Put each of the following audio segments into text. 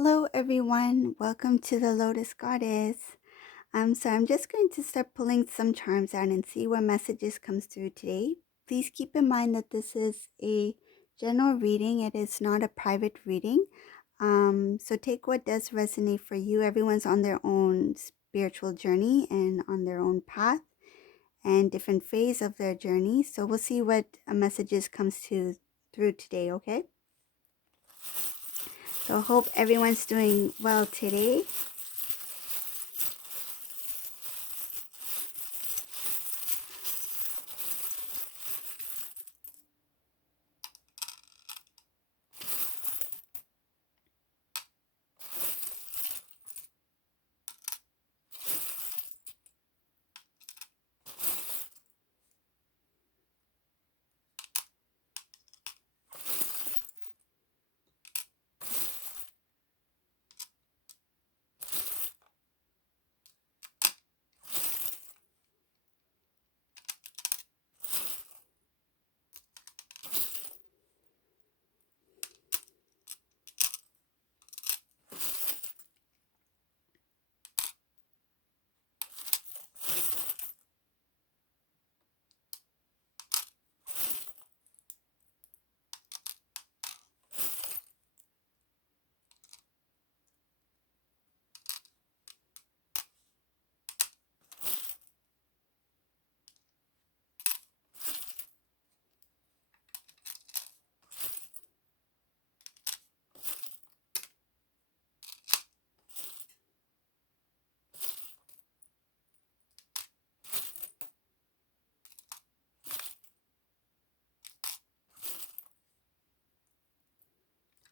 Hello everyone, welcome to the Lotus Goddess. So I'm just going to start pulling some charms out and see what messages comes through today. Please keep in mind that this is a general reading. It is not a private reading. So take what does resonate for you. Everyone's on their own spiritual journey and on their own path and different phase of their journey. So we'll see what messages comes through today, okay? So hope everyone's doing well today.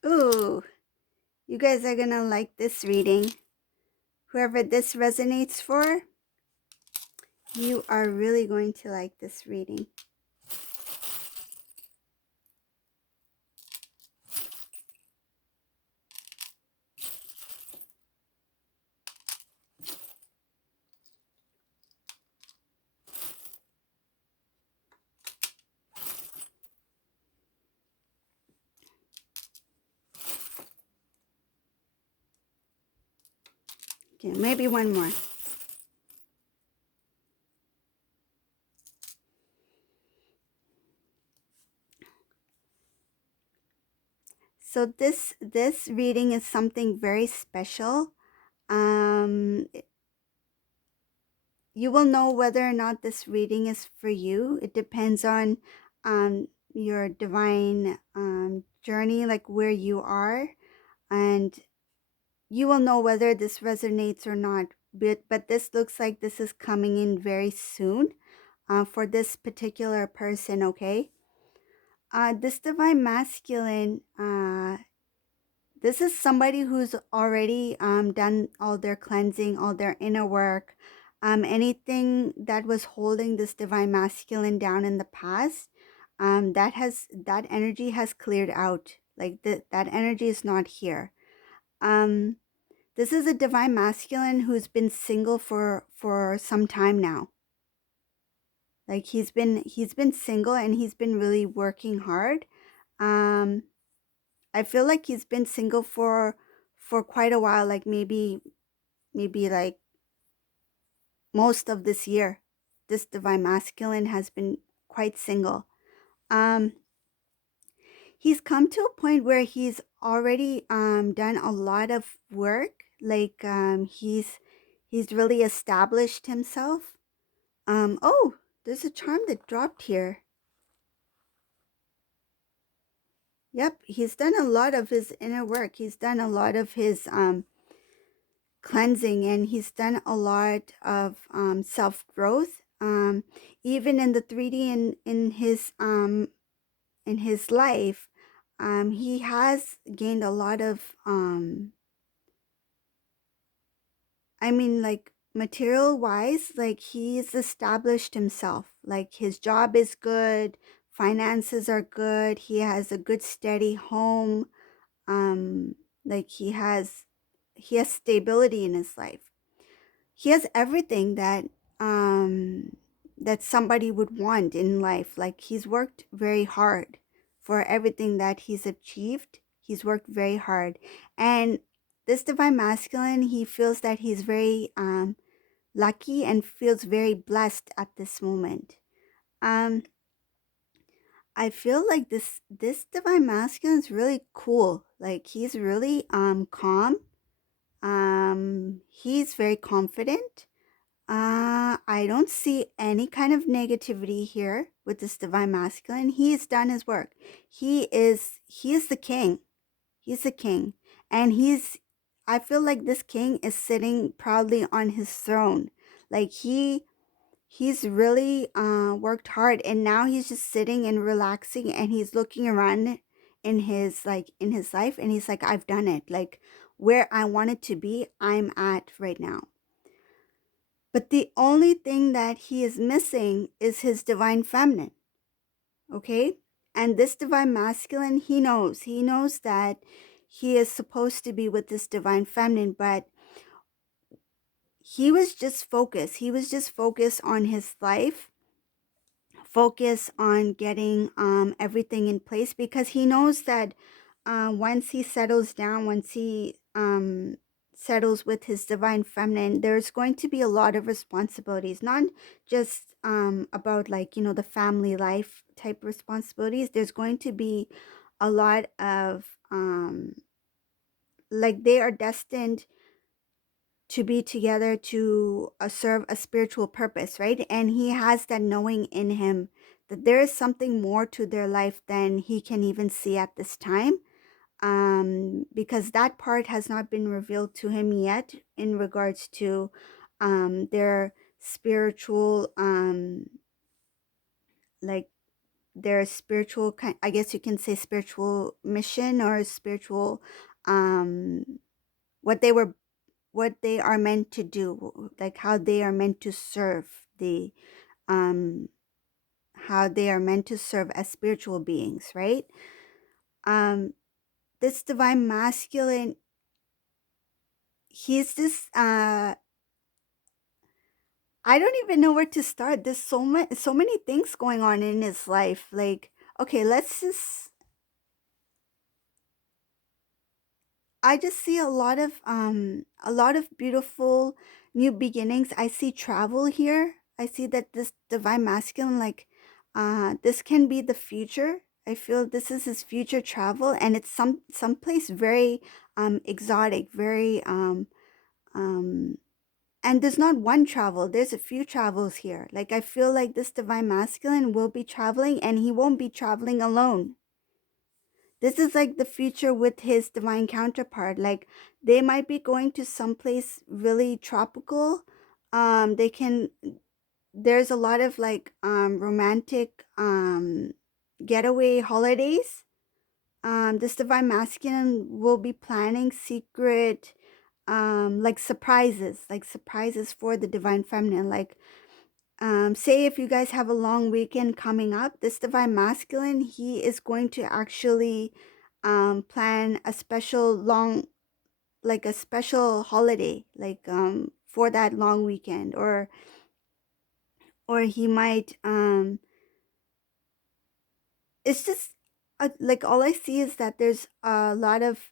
Ooh, you guys are gonna like this reading. Whoever this resonates for, you are really going to like this reading. Okay, maybe one more. So this reading is something very special. Um, you will know whether or not this reading is for you. It depends on your divine journey, like where you are, and you will know whether this resonates or not. But this looks like this is coming in very soon for this particular person, okay? This divine masculine, this is somebody who's already done all their cleansing, all their inner work. Anything that was holding this divine masculine down in the past, that energy has cleared out. Like that energy is not here. This is a divine masculine who's been single for some time now. Like he's been single and he's been really working hard. Um, I feel like he's been single for quite a while, like maybe like most of this year. This divine masculine has been quite single. Um, he's come to a point where he's already done a lot of work. Like he's really established himself. Oh, there's a charm that dropped here. Yep, he's done a lot of his inner work. He's done a lot of his cleansing, and he's done a lot of self-growth. Even in the 3D in his life, he has gained a lot of I mean, like material wise, like he's established himself. Like his job is good, finances are good, he has a good steady home. Like he has stability in his life. He has everything that somebody would want in life. Like he's worked very hard for everything that he's achieved. He's worked very hard. And this divine masculine, he feels that he's very lucky and feels very blessed at this moment. Um, I feel like this divine masculine is really cool. Like he's really calm. He's very confident. I don't see any kind of negativity here with this divine masculine. He's done his work. He is the king. He's the king. And I feel like this king is sitting proudly on his throne. Like he's really worked hard, and now he's just sitting and relaxing, and he's looking around in his life, and he's like, I've done it. Like where I wanted to be, I'm at right now. But the only thing that he is missing is his divine feminine. Okay? And this divine masculine, he knows that he is supposed to be with this divine feminine, but he was just focused on his life, focus on getting everything in place, because he knows that once he settles down, once he settles with his divine feminine, there's going to be a lot of responsibilities, not just about, like, the family life type responsibilities. There's going to be a lot of like they are destined to be together to serve a spiritual purpose, right? And he has that knowing in him that there is something more to their life than he can even see at this time, because that part has not been revealed to him yet in regards to their spiritual, like their spiritual kind, I guess you can say spiritual mission, or spiritual, um, what they were what they are meant to do, like how they are meant to serve the um how they are meant to serve as spiritual beings, right? um this divine masculine, he's this I don't even know where to start. There's so many things going on in his life. Like, okay, I just see a lot of beautiful new beginnings. I see travel here. I see that this divine masculine, like, this can be the future. I feel this is his future travel, and it's someplace very exotic, very um and there's not one travel, there's a few travels here. Like I feel like this divine masculine will be traveling, and he won't be traveling alone. This is like the future with his divine counterpart. Like they might be going to someplace really tropical. They can There's a lot of like romantic getaway holidays. This divine masculine will be planning secret like surprises for the divine feminine. Like say if you guys have a long weekend coming up, this divine masculine, he is going to actually plan a special long, like a special holiday, like for that long weekend, or he might it's just like all I see is that there's a lot of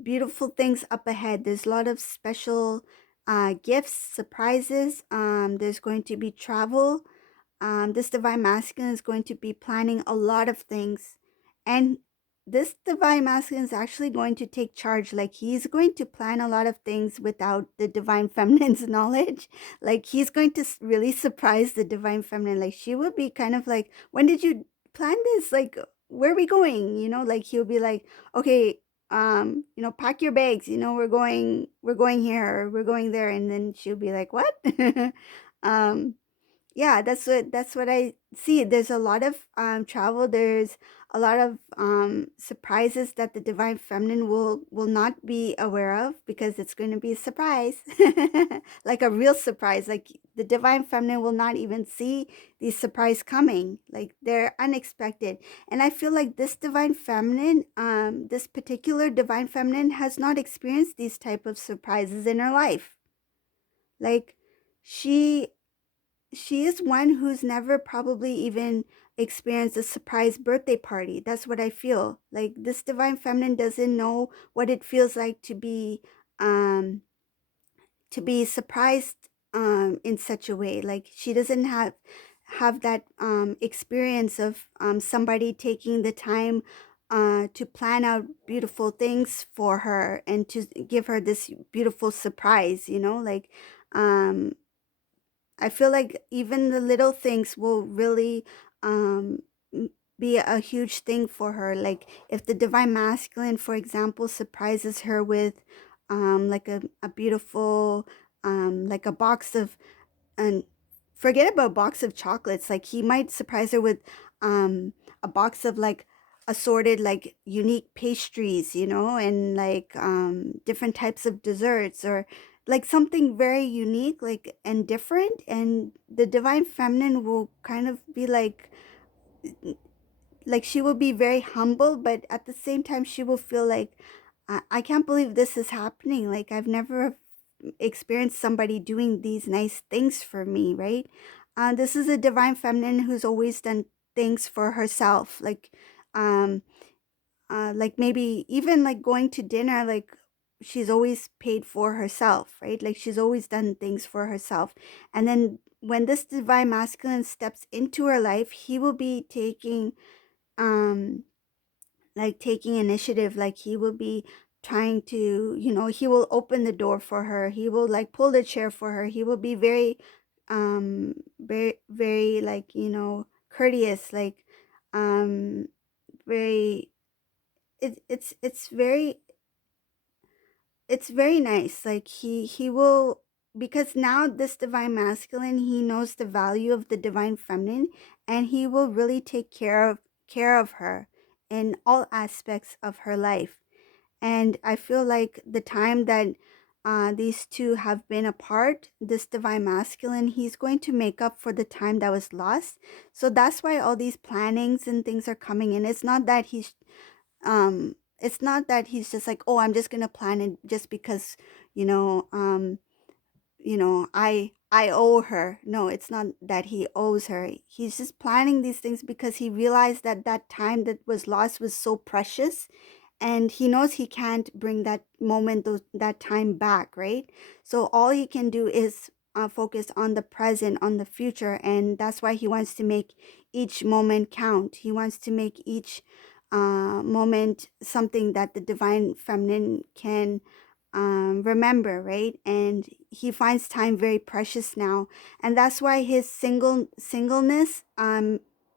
beautiful things up ahead. There's a lot of special gifts, surprises. There's going to be travel. This divine masculine is going to be planning a lot of things, and this divine masculine is actually going to take charge. Like he's going to plan a lot of things without the divine feminine's knowledge. Like he's going to really surprise the divine feminine. Like she will be kind of like, when did you plan this? Like, where are we going? Like he'll be like, okay, pack your bags, we're going here, or we're going there. And then she'll be like, what? um yeah, that's what I see. There's a lot of travel. There's a lot of surprises that the divine feminine will not be aware of, because it's going to be a surprise. Like a real surprise. Like the divine feminine will not even see these surprise coming. Like they're unexpected. And I feel like this divine feminine, this particular divine feminine, has not experienced these type of surprises in her life. Like she she is one who's never probably even experienced a surprise birthday party. That's what I feel. Like this divine feminine doesn't know what it feels like um to be surprised in such a way. Like she doesn't have that experience of somebody taking the time to plan out beautiful things for her and to give her this beautiful surprise, you know, like um I feel like even the little things will really um, be a huge thing for her. Like if the divine masculine, for example, surprises her with like a beautiful, like a box of, and forget about box of chocolates. Like he might surprise her with a box of like assorted like unique pastries, you know, and like different types of desserts, or like something very unique like and different. And the divine feminine will kind of be like she will be very humble, but at the same time she will feel like I can't believe this is happening. Like I've never experienced somebody doing these nice things for me, right? This is a divine feminine who's always done things for herself, um, like maybe even like going to dinner, like she's always paid for herself, right? Like she's always done things for herself. And then when this divine masculine steps into her life, he will be um taking initiative. Like he will be trying to, you know, he will open the door for her, he will like pull the chair for her, he will be very like, you know, courteous, like um very it's very nice. Like he will, because now this divine masculine, he knows the value of the divine feminine, and he will really take care of her in all aspects of her life. And I feel like the time that these two have been apart, this divine masculine, he's going to make up for the time that was lost. So that's why all these plannings and things are coming in. It's not that he's just like, oh, I'm just gonna plan it just because, you know, I owe her. No, it's not that he owes her. He's just planning these things because he realized that that time that was lost was so precious, and he knows he can't bring that moment, that time back, right? So all he can do is focus on the present, on the future, and that's why he wants to make each moment count. He wants to make each moment something that the divine feminine can remember, right? And he finds time very precious now, and that's why his singleness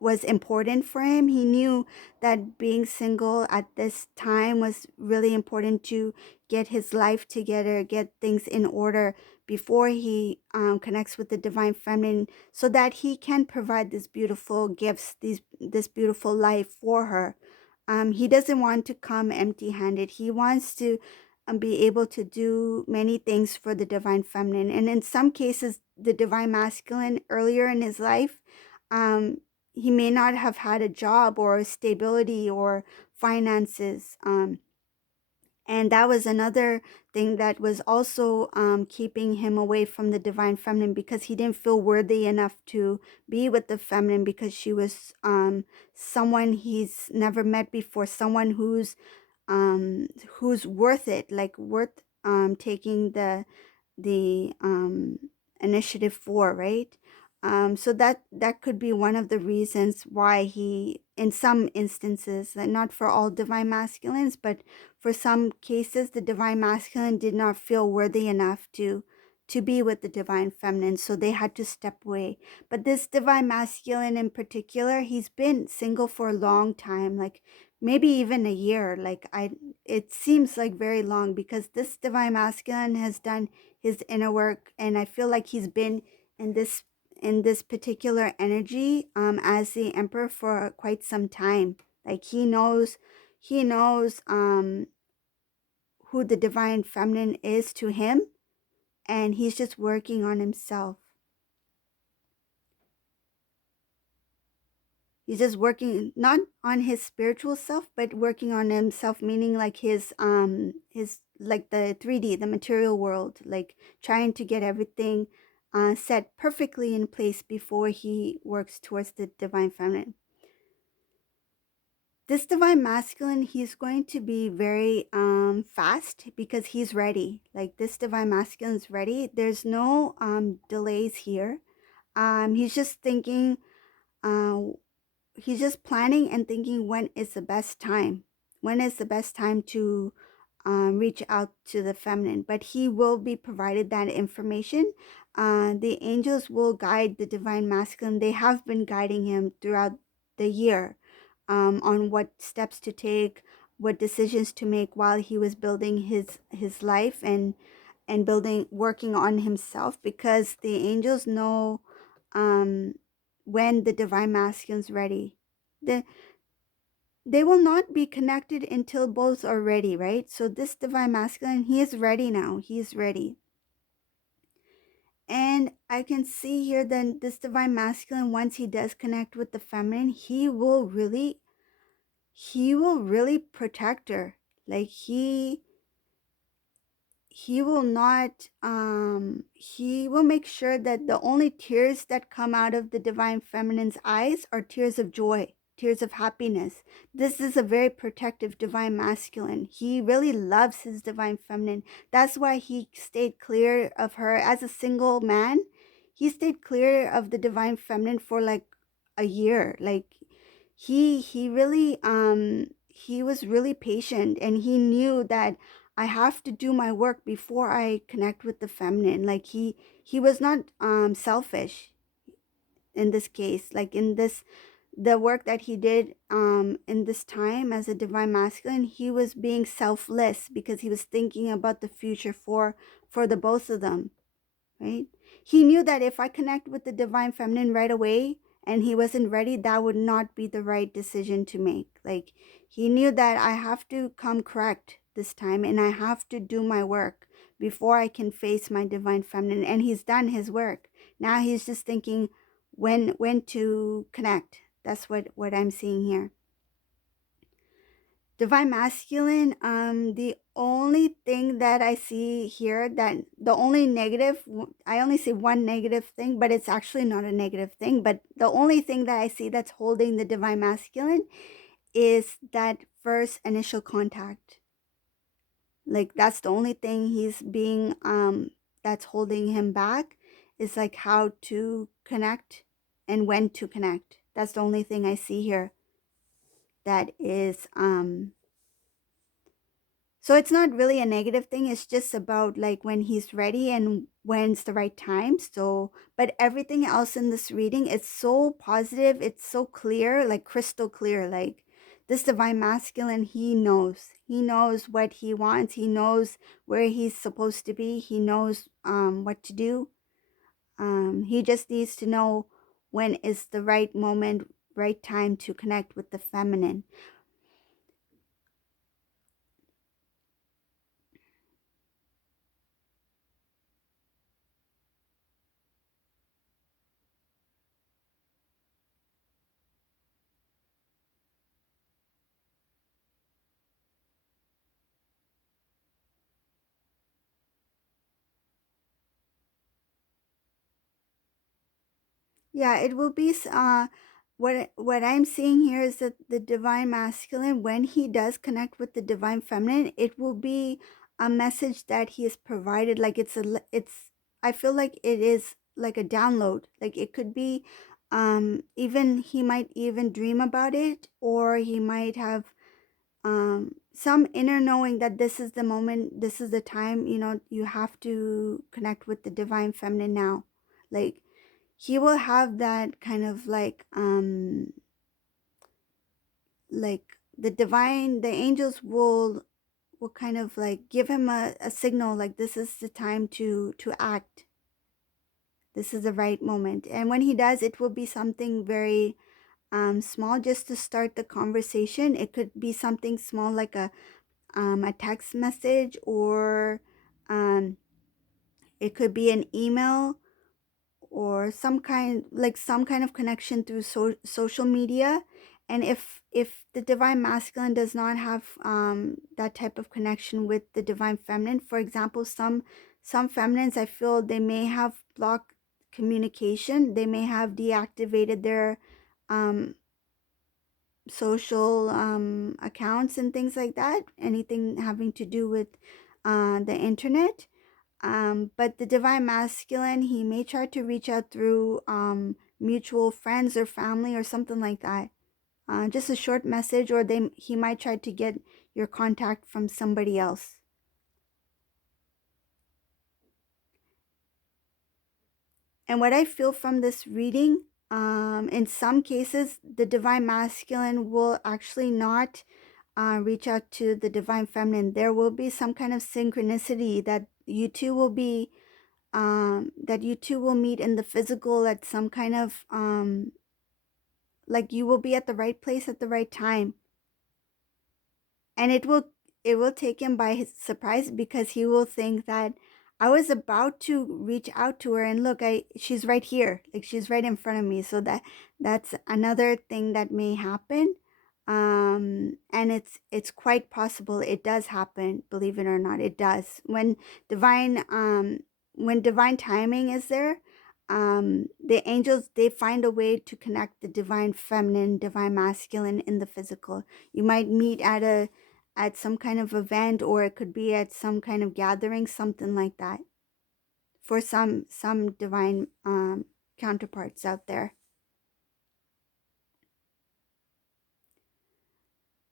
was important for him. He knew that being single at this time was really important to get his life together, get things in order before he connects with the divine feminine, so that he can provide these beautiful gifts, this beautiful life for her. He doesn't want to come empty-handed. He wants to be able to do many things for the divine feminine. And in some cases, the divine masculine earlier in his life, um, he may not have had a job or stability or finances. And that was another thing that was also keeping him away from the divine feminine, because he didn't feel worthy enough to be with the feminine, because she was someone he's never met before, someone who's worth it, like worth taking the initiative for, right? So that could be one of the reasons why he, in some instances, like not for all divine masculines, but for some cases, the divine masculine did not feel worthy enough to be with the divine feminine, so they had to step away. But this divine masculine in particular, he's been single for a long time, like maybe even a year. Like it seems like very long, because this divine masculine has done his inner work, and I feel like he's been in this particular energy as the emperor for quite some time. Like he knows who the divine feminine is to him, and he's just working on himself. He's just working not on his spiritual self, but working on himself, meaning like his like the 3D, the material world, like trying to get everything set perfectly in place before he works towards the divine feminine. This divine masculine, he's going to be very fast because he's ready. Like this divine masculine is ready. There's no delays here. He's just thinking, uh, he's just planning and thinking when is the best time. When is the best time to reach out to the feminine? But he will be provided that information. The angels will guide the divine masculine. They have been guiding him throughout the year on what steps to take, what decisions to make while he was building his life and building working on himself, because the angels know um, when the divine masculine's ready. The, they will not be connected until both are ready, right? So this divine masculine, he is ready now. He is ready. And I can see here that this divine masculine, once he does connect with the feminine, he will really protect her. Like he will not he will make sure that the only tears that come out of the divine feminine's eyes are tears of joy, tears of happiness. This is a very protective divine masculine. He really loves his divine feminine. That's why he stayed clear of her as a single man. He stayed clear of the divine feminine for like a year. Like he really he was really patient, and he knew that I have to do my work before I connect with the feminine. Like he was not selfish in this case. Like in this, the work that he did in this time as a divine masculine, he was being selfless because he was thinking about the future for the both of them, right? He knew that if I connect with the divine feminine right away and he wasn't ready, that would not be the right decision to make. Like he knew that I have to come correct this time and I have to do my work before I can face my divine feminine. And he's done his work. Now he's just thinking when to connect. That's what I'm seeing here. Divine masculine, the only thing that I see here, that the only negative, I only see one negative thing, but it's actually not a negative thing. But the only thing that I see that's holding the divine masculine is that first initial contact. Like that's the only thing he's being that's holding him back, is like how to connect and when to connect. That's the only thing I see here that is so it's not really a negative thing. It's just about like when he's ready and when's the right time. So, but everything else in this reading, it's so positive. It's so clear, like crystal clear. Like this divine masculine, he knows. He knows what he wants. He knows where he's supposed to be. He knows what to do. He just needs to know when is the right moment, right time to connect with the feminine. Yeah, it will be what I'm seeing here is that the divine masculine, when he does connect with the divine feminine, it will be a message that he is provided. Like it's I feel like it is like a download. Like it could be even he might even dream about it, or he might have some inner knowing that this is the moment, this is the time, you have to connect with the divine feminine now. Like he will have that kind of like the angels will kind of like give him a signal, like this is the time to act, this is the right moment. And when he does, it will be something very small, just to start the conversation. It could be something small like a text message, or um it could be an email, or some kind of connection through social media. And if the divine masculine does not have that type of connection with the divine feminine, for example, some feminines, I feel they may have blocked communication. They may have deactivated their um, social accounts and things like that, anything having to do with the internet. But the divine masculine, he may try to reach out through mutual friends or family or something like that. Just a short message, or he might try to get your contact from somebody else. And what I feel from this reading, in some cases, the divine masculine will actually not reach out to the divine feminine. There will be some kind of synchronicity that you two will be, that you two will meet in the physical at some kind of, like you will be at the right place at the right time. And it will take him by his surprise, because he will think that I was about to reach out to her, and look, she's right here, like she's right in front of me. So that's another thing that may happen. And it's quite possible it does happen, believe it or not. It does. When divine timing is there, the angels, they find a way to connect the divine feminine, divine masculine in the physical. You might meet at some kind of event, or it could be at some kind of gathering, something like that, for some divine counterparts out there.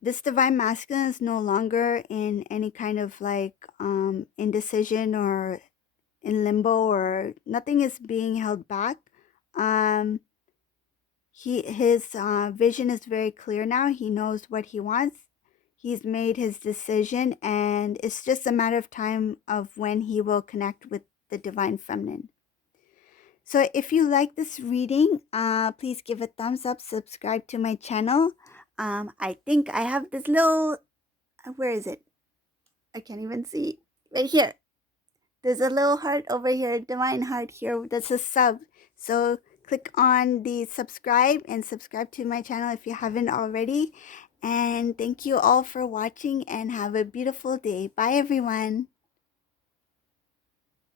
This divine masculine is no longer in any kind of like indecision or in limbo, or nothing is being held back. um his vision is very clear now. He knows what he wants. He's made his decision, and it's just a matter of time of when he will connect with the divine feminine. So if you like this reading, please give a thumbs up, subscribe to my channel. I think I have this little, where is it? I can't even see. Right here. There's a little heart over here, divine heart here. That's a sub. So click on the subscribe and subscribe to my channel if you haven't already. And thank you all for watching, and have a beautiful day. Bye everyone.